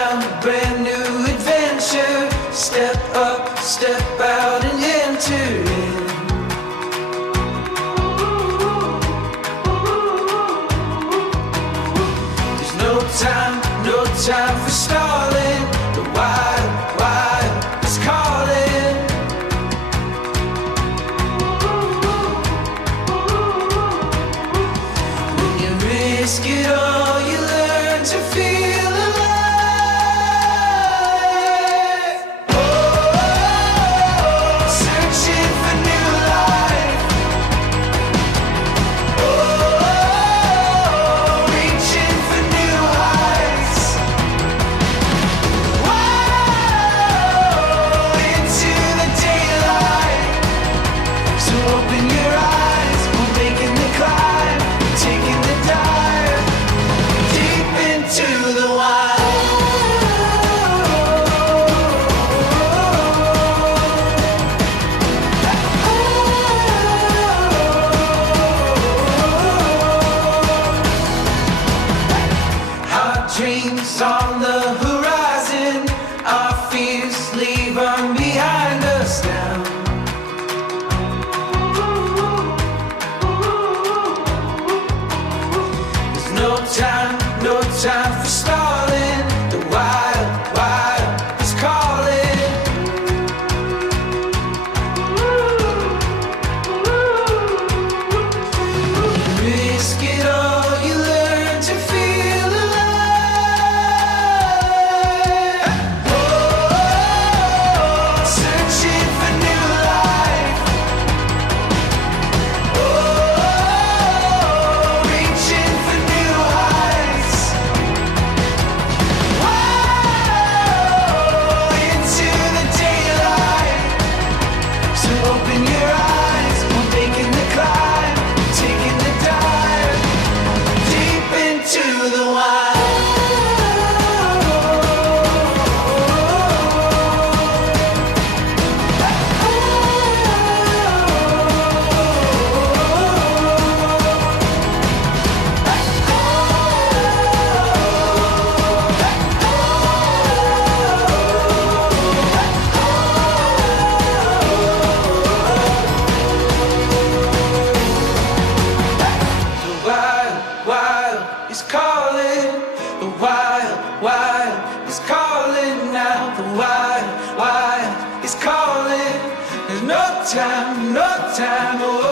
found a brand new adventure. Step up, step out and enter in. There's no time for stalling. The wild is calling. When you risk it all, you learn to feel alive. Searching for new life. Reaching for new heights. Into the daylight. So open your eyes, we're making the climb, taking the dive, deep into the wild. Our dreams on the horizon, our fears leave them behind us now. There's no time for stalling. The wild is calling. Risk it all, you learn to feel alive. Searching for new life. Reaching for new heights. Into the daylight. So open your eyes, we're making the climb, taking the dive, deep into the wild. The wild is calling. The wild is calling now. The wild is calling. There's no time, oh.